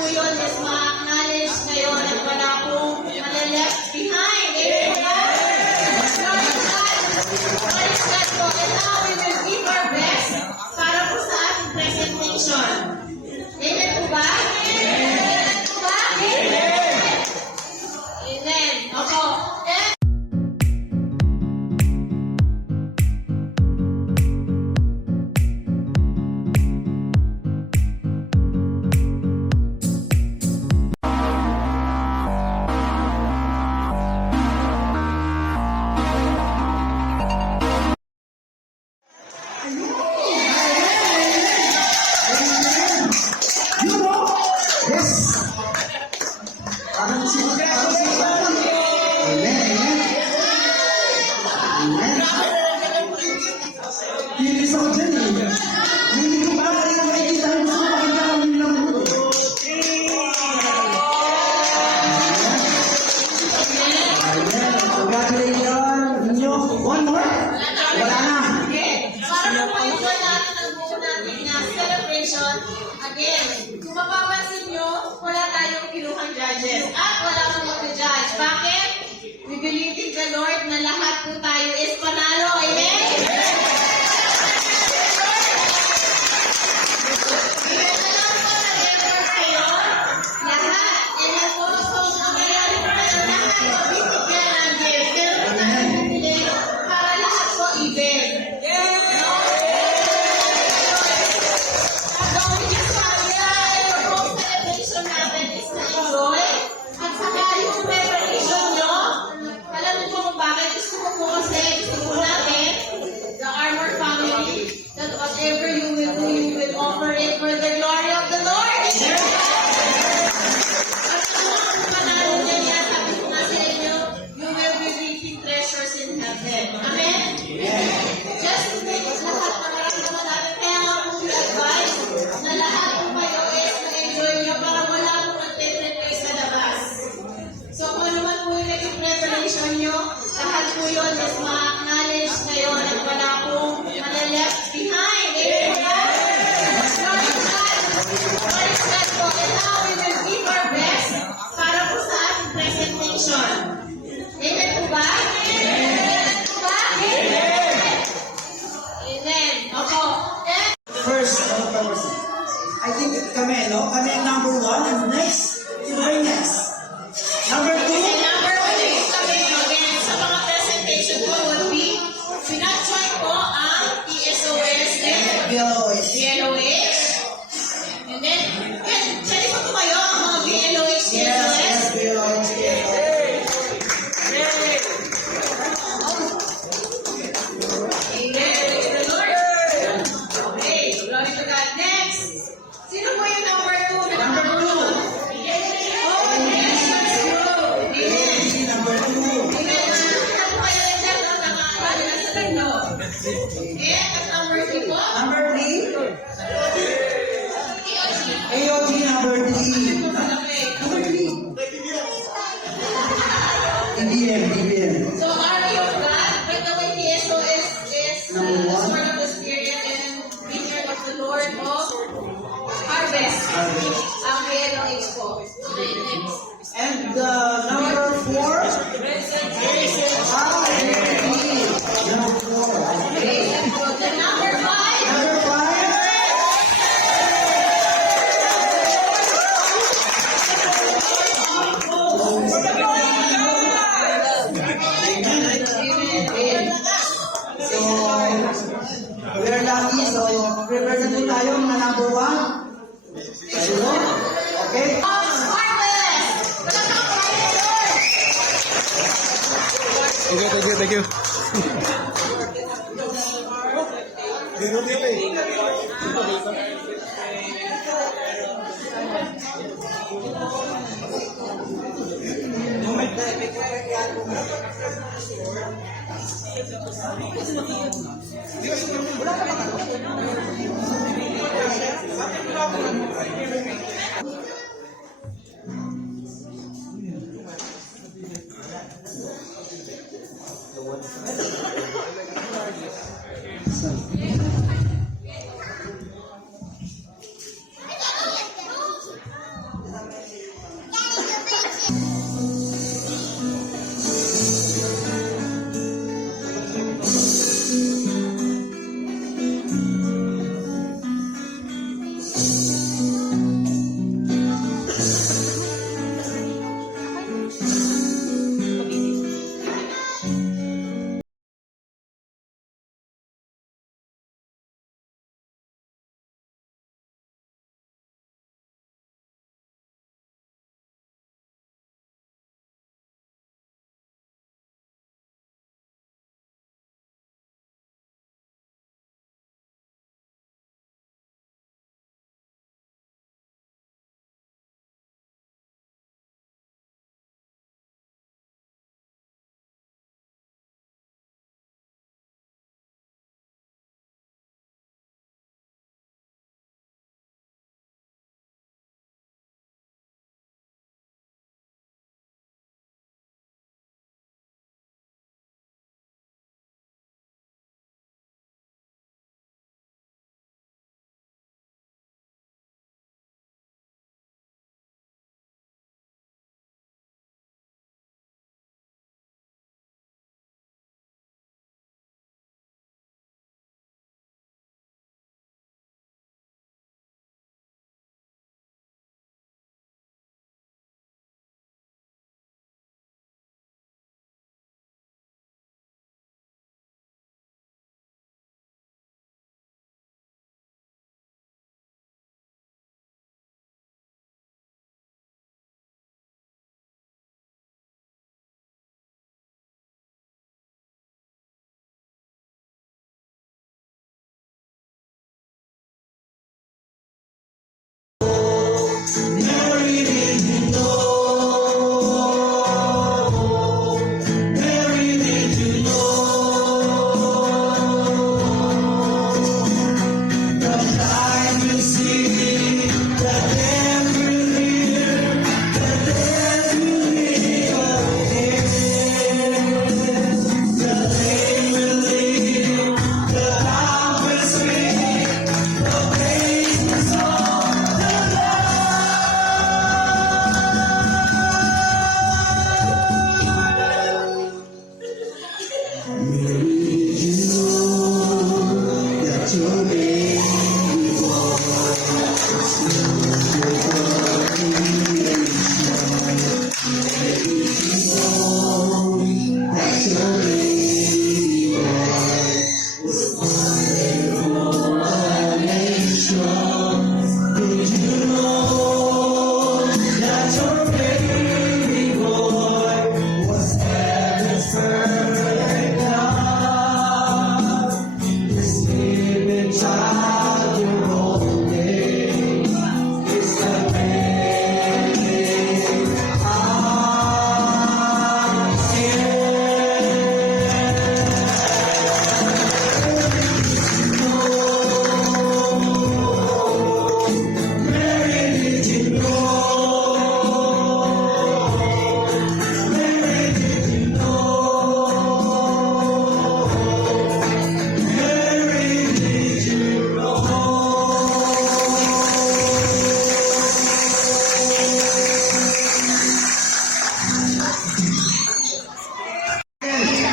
po yun is ma-acknowledge ngayon at wala pong maleleft behind. Amen po ba? Praise God po. And now we will give our best para po sa ating presentation. Amen po ba? Amen po ba? Amen. Amen. Opo. Again, kung mapapansin nyo, wala tayong kinuhang judges at wala kang mag-judge. Bakit? We believe in the Lord na lahat po tayo is panalo. Amen? Kaya na lang po na-effort kayo. Lahat. And then po, so nangyayari po na lahat mabibigyan ng gift. Pero po tayo bumili para lahat po even. Whatever you will do, you will offer it for the glory of the Lord. At kung panalo niya yan, sabi ko nga sa inyo, you will be reaping treasures in heaven. Amen? Just to make lahat na maramdaman natin. Kaya nga po we advise na lahat po kayo is na-enjoy nyo para wala po nagpe-prepare sa labas. So kung ano man po yung naging preparation nyo, lahat po yun is ma-acknowledge ngayon at wala pong maleleft behind. Amen po ba? Praise God po. And now we will give our best para po sa ating presentation. Amen po ba? Amen po ba? Amen. Amen. Opo. First, I think kami, no? Kami ang number 1 and next, sino ba yung next? Number 2? And number 1 is kami again sa mga presentation po will be pinag-join po ang TSOS and BLOH. And then, pwede po tumayo ang mga BLOH, TSOS. Yes, BLOH. Amen. Praise the Lord. Okay, glory to God. Next, sino po yung number 2? Number 2. Oh, yes, that's true. Amen. Number 2. Amen. Nakakita po kayo rin dyan, no? Nakakabali na sa tayo. And at number 3 po? Number 3. AOG number 3. Okay. Number 3. DBM. So, Army of God, by the way, TSOS is the Sword of the Spirit and Vineyard of the Lord of Harvest. Ang BLOH po. Okay, next. And number 4. Number 4. Okay, the number 5. Number 5. So, we're lucky. So, prepare na po tayo mga number 1. Sino? Okay? Harvest! Thank you. your baby boy. That's your baby boy. It's wonderful nation. Did you know that your baby boy was heaven's perfect love? This living child you're holding is the baby I see.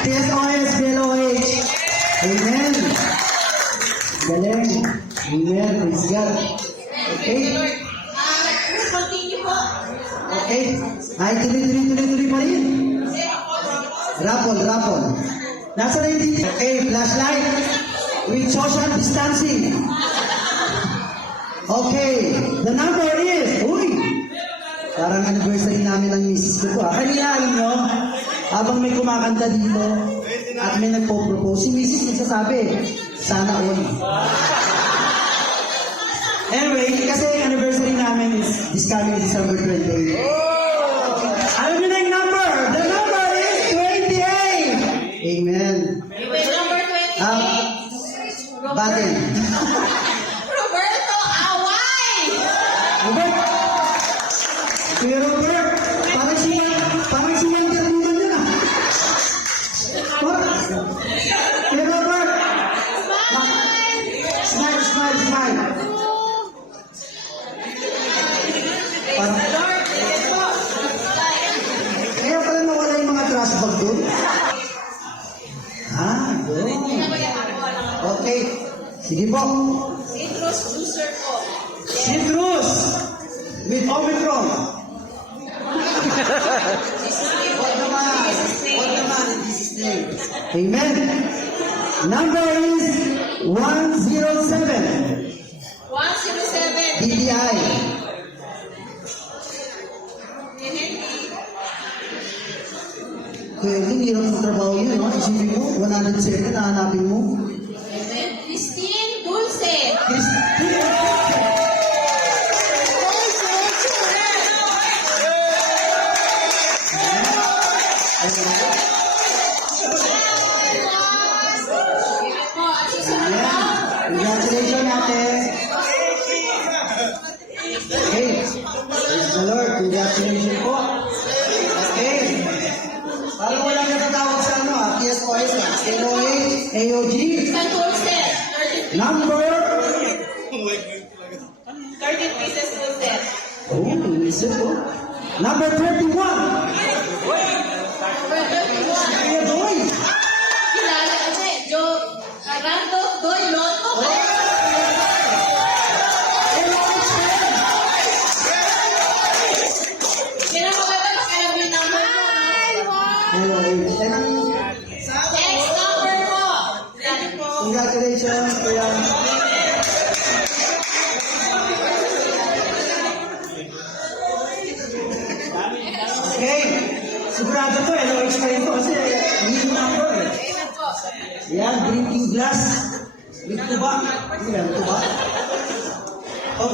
TSOS, BLOH. Amen. Galing. Amen. Praise God. Okay. Continue po. Okay. Ay, tuloy pa rin. Rapol. Nasa na yung dito? Okay, flashlight. With social distancing. Okay. The number is, parang anniversary namin ng misis ko po. Kanina, alam nyo, habang may kumakanta dito at may nagpo-propose, si misis nagsasabi, sana all. Anyway, kasi anniversary namin is this coming December 28. Alam nyo na yung number? The number is 28! Amen. Wait, number 28. Batin. Roberto Away! Robert! Kuya Robert, parang si Wonder Woman yun ah. What? Kuya Robert! Smile. Parang, kaya pala nawala yung mga trash bag doon. Doon. Okay. Sige po. Citrus juicer po. Citrus with Omicron. What naman in Jesus' name. Amen. Number is 107. 107. DTI. Kaya hindi hirap ng trabaho yun, no? Isipin mo, 107 na hanapin mo. Amen. Christine Dulce. Po, at susunod po. Congratulations natin. Okay. Praise the Lord. Congratulations po. Okay. Parang wala natatawag sa TSOS, LOA, AOG. San Dulce. Number. 30 pieces Dulce. Listen po. Number 31. Number 31. Kaya doy. Kilala kasi, Randolph Doy Lotto. Kinamaganda na alam yun naman. Next number po. Ready po. Congratulations, Kuya. Okay. Sigurado to, LOH pa rin to kasi hindi na ako eh. Amen po. Yan, drinking glass. With tuba. Yan, tuba.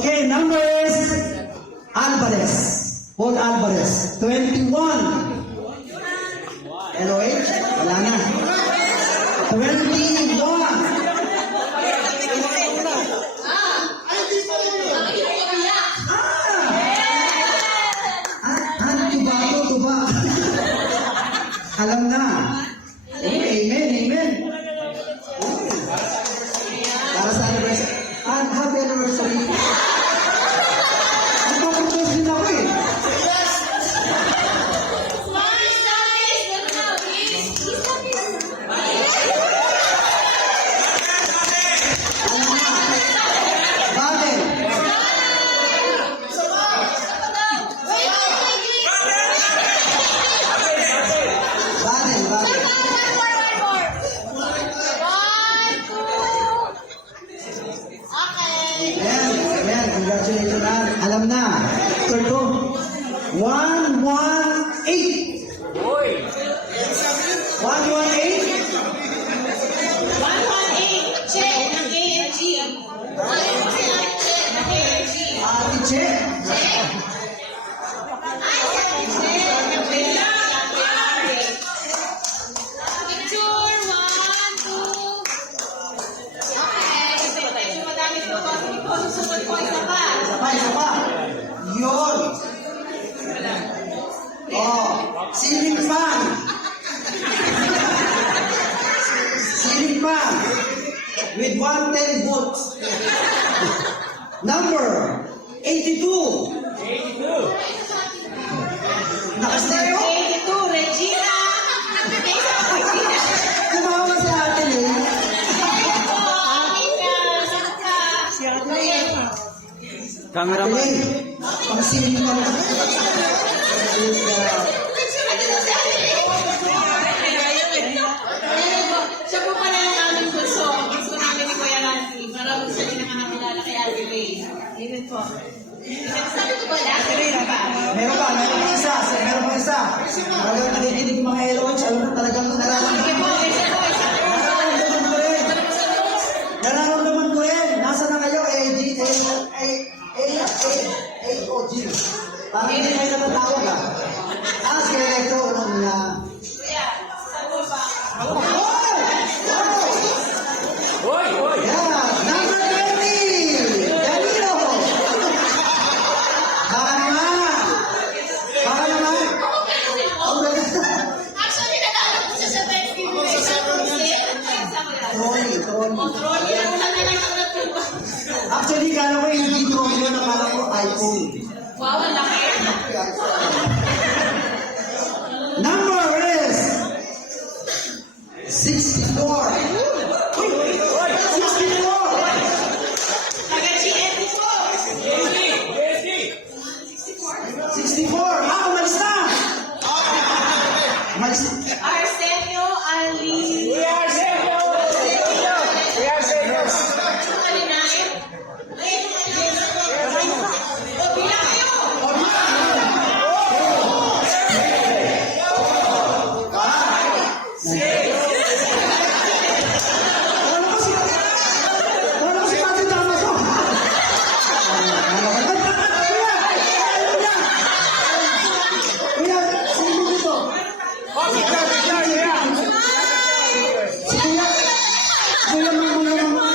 Okay, number is Alvarez. Paul Alvarez. 21. LOH? Wala na. 21. Tuba. Alam na. Amen. Para sa anniversary. Happy anniversary. Nagpapropose din ako eh. alam na. Third ko. 118. 118. 118, check ng AMG. Sabi mo sila, check ng AMG. Ate Che. Check. Ay, check. Picture, 1, 2. Okay, medyo madami po. Sige po, susunod po, isa pa. Isa pa. Yun. Oh, ceiling fan. Ceiling fan. With 110 volts. Number 82. Nakastereo? 82, Regina. Isa pa, Regina. Kumawa sa atin eh. Ayan po, aking sangka. Cameraman. Pang ceiling fan. Siya po pala ang aming bunso. Bunso namin ni Kuya Randy. Para bunso din ang nakakilala kay Ate Ray. Ayun po. Sabi ko ba lahat? Meron pa isa. Meron pa isa. Talagang nakikinig mga heroines. Alam mo talagang Sige po, isa po, isa po. nararamdaman ko rin. Nararamdaman ko rin. Nasa na kayo? AOG. Parang hindi kayo natatawag ah. Si Electro. Kuya, saan po ba? Yeah. Number 20. Danilo. Baka naman. Ang ganda. Actually, nalala ko siya sa Thanksgiving Day. Sa Tuesday. Ano ba yun sa kuya? Trolley. O, trolley. Ano na lang ang natuwa? Actually, kala ko hindi trolley yun. Akala ko iPhone. Wow, ang laki. Number is 64. Uy, 64. Taga-GM po. 64. Umalis na. Umalis na. Arsenio Ali. Alinain. O, bilang kayo. Wala ko si Pati Tama ko. Kuya, sino dito? Si Kuya. Kuya, mga.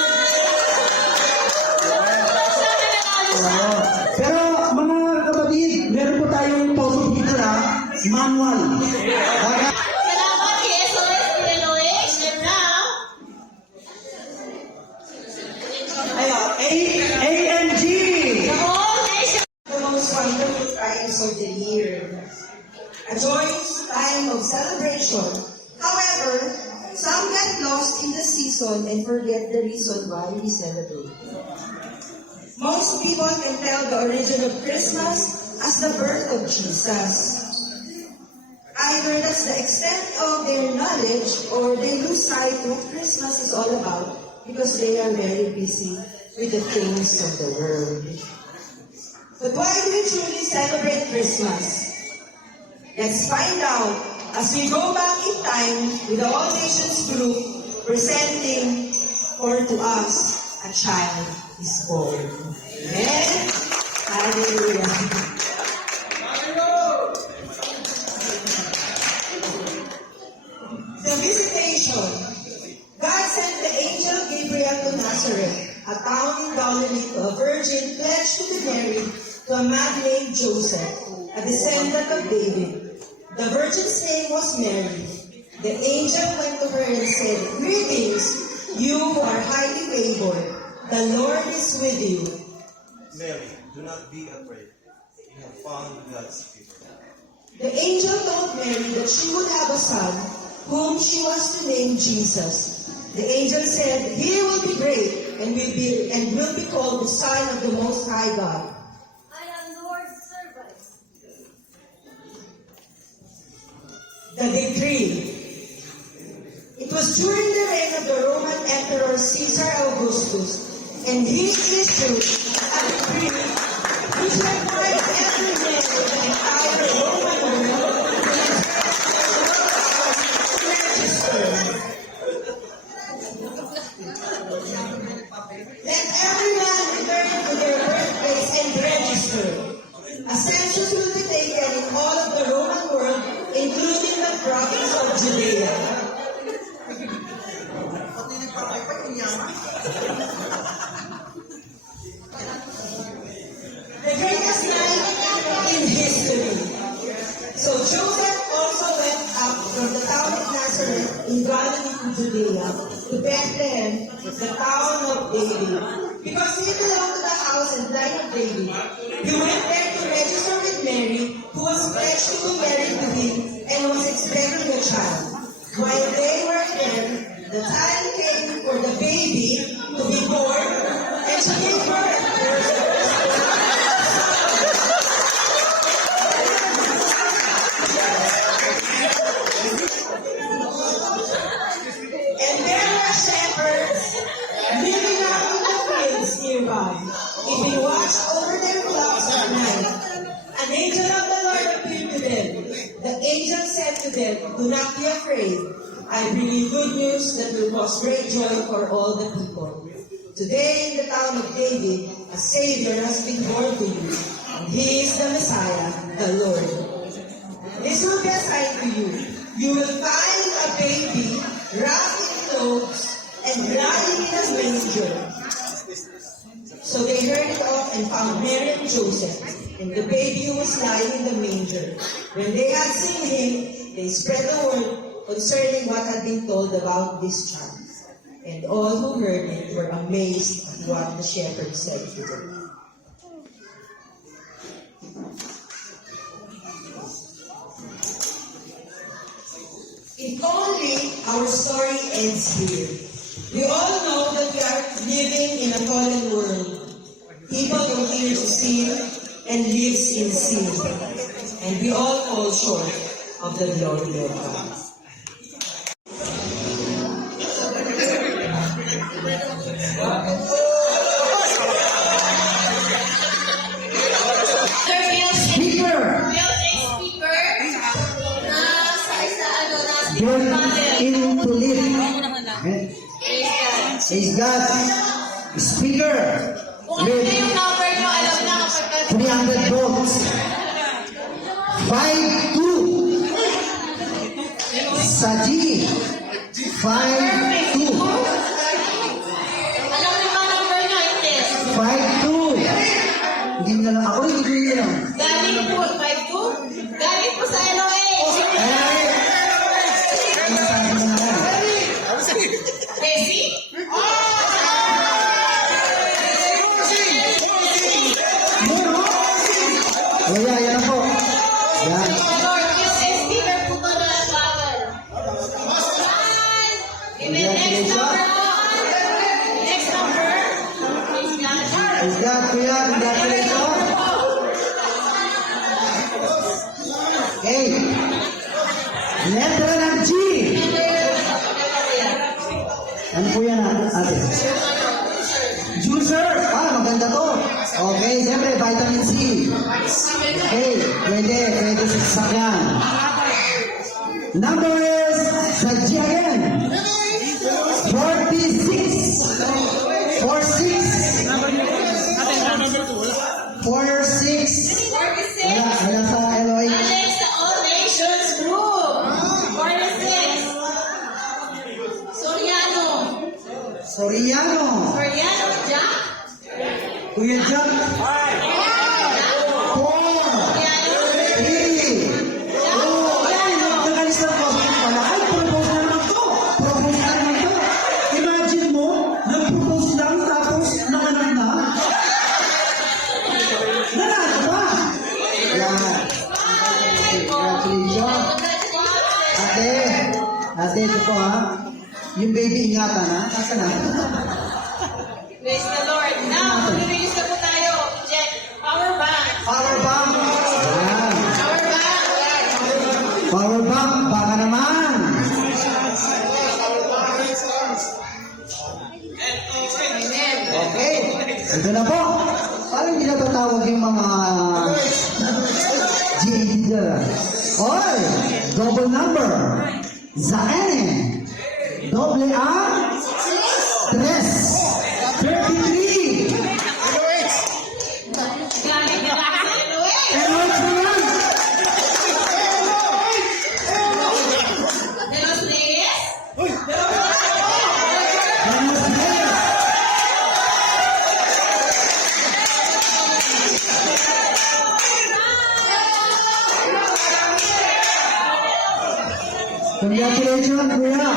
Pero mga kapatid, meron po tayong photo dito na manual. Salamat kay SOS Illinois. And now, AMG. the whole nation. The most wonderful times of the year. A joyous time of celebration. However, some get lost in the season and forget the reason why we celebrate. Most people can tell the origin of Christmas as the birth of Jesus. Either that's the extent of their knowledge or they lose sight of what Christmas is all about because they are very busy with the things of the world. But why do we truly celebrate Christmas? Let's find out as we go back in time with the All Nations group presenting For to us a child is born. Amen? Hallelujah. The visitation. God sent the angel Gabriel to Nazareth, a town in Galilee, to a virgin pledged to be married to a man named Joseph, a descendant of David. The virgin's name was Mary. The angel went to her and said, "Greetings, you who are highly favored. The Lord is with you." Mary, do not be afraid. You have found God's favor. The angel told Mary that she would have a son, whom she was to name Jesus. The angel said, "He will be great and will be called the Son of the Most High God." I am Lord's servant. The decree. It was during the reign of the Roman Emperor Caesar Augustus, and he issued a decree which required every man in the entire Roman world to register. Let everyone return to their birthplace and register. A census will be taken in all of the Roman world, including the province of Judea. The greatest night in history. So Joseph also went up from the town of Nazareth in Galilee to Judea, to Bethlehem, the town of David. Because he belonged to the house and line of David, he went there to register with Mary, who was pledged to be married to him and was expecting a child. While they were there, the time came for the baby to be born and to give birth. And there were shepherds living out in the fields nearby, keeping watch over their flocks at night. An angel of the Lord appeared to them. The angel said to them, "Do not be afraid. I bring you good news that will cause great joy for all the people. Today in the town of David, a Savior has been born to you, and He is the Messiah, the Lord. This will be a sign to you. You will find a baby wrapped in clothes and lying in a manger." So they hurried off and found Mary and Joseph, and the baby who was lying in the manger. When they had seen him, they spread the word concerning what had been told about this child. And all who heard it were amazed at what the shepherds said to them. If only our story ends here. We all know that we are living in a fallen world. People continue to sin and lives in sin. And we all fall short of the glory of God. Speaker! You're in to live. Okay? Praise God. Speaker! Kung ano na yung number nyo, alam na kapag 300 volts. 5-2. Sa G. 5-2. alam nyo ba number nyo, hindi. 5-2. Hindi na lang ako, hindi ko yun lang. Galing po, 5-2. Galing po sa LOA. Ano sabi mo na? Bessie? Kaya, yan na po. Yan. Lord, yung speaker po to na bawal. Amen. Next number po. Next number. Praise God. Praise God, kuya. Congratulations. Okay. Letra ng G. Ano po yan, ate? Juicer. Maganda to. Okay, siyempre, vitamin C. Okay, pwede sa sasakyan. Number is sa G again. 46. 46. Wala sa Eloy. Next, sa All Nations Group. 46. Soriano. Soriano. Soriano, Jack. Kuya Jack. 4. 3. Oh, ay, nakalis na po. Ay, propose na naman to. Propose na naman to. Imagine mo, nag-propose lang tapos nanganak na. Nanganak pa. Yan. Congratulations. Ate, ito po ha. Yung baby ingatan ha. Nasaan na? Praise the Lord. Now, release na po tayo. Check. Power bank. Power bank. Yan. Power bank. Power bank. Baka naman. Amen. Okay. Ito na po. Parang hindi natatawag yung mga GAD dyan. Oy! Double number. Zaene. Doble A. Tres. 33. Gamit niya ba si Luis? Eloy po yan. De los Reyes? Vamos Reyes. Congratulations, kuya.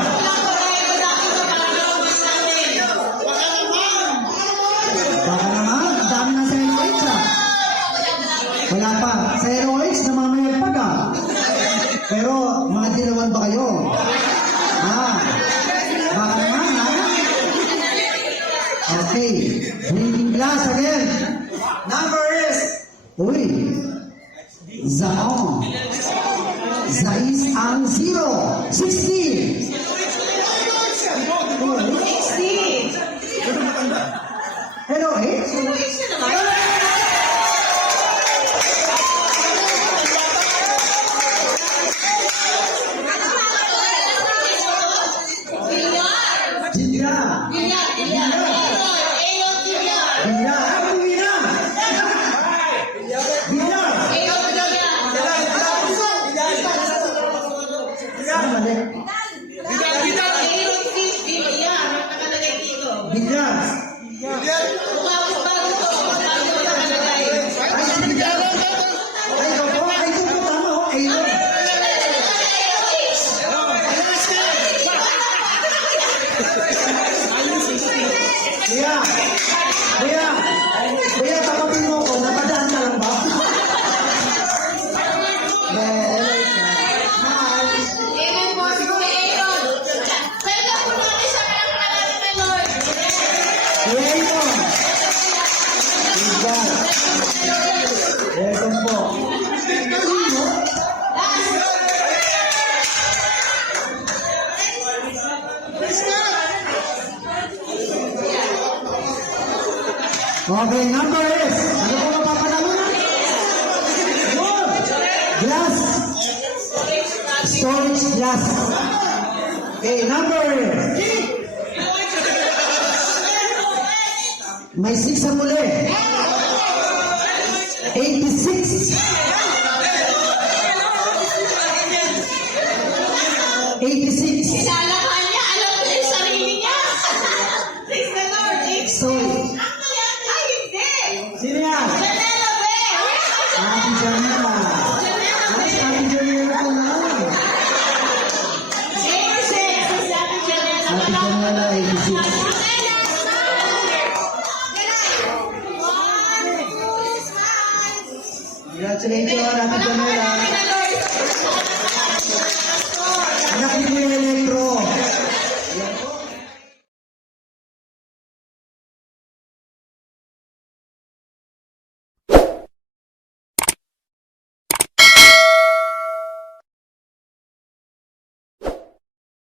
Baka naman, ang dami na sa LOH ah. Wala pa. Sa LOH, namamayagpag ah. Pero, mga dilawan ba kayo? Baka naman ha? Okay. Drinking glass again. Number is, uy, Zaon. Zais ang 0. 60. 60. Hello, eh? Luis na naman. Villar. Jinja. Villar. Ayon Villar. Jinja. Ako wina. Jinja. Ayon Villar. Ano mali? Ayon Villar. Nakalagay dito. Jinja. Tapos bago to. Bago nakalagay. Ay, Jinja. Ay, ito po. Ay, ito po. Tama ho. Ayun. Kuya. Kuya. Kuya, tapatin mo ko. Napadaan ka lang ba? Amen po. Ayon. Pwede po natin sa pinakamalaki kay Lord. Kuya ito. Jinja. Welcome po. Okay, number is, ano po mapapanalo na? Wood! Glass! Storage glass. Okay, number is, may 6 ang muli. 86. 86. Sinalahan niya. Alam mo yung sarili niya. Praise the Lord. Sorry. Ang mayan. Ay, hindi. Sino yan? Janela Bay. Ate Janela. Janela Ay, Bay. Ate Janela ko na. 86. Si Ate Janela. Ate Janela, 86. Congratulations, Ate Janela. Anak ni Kuya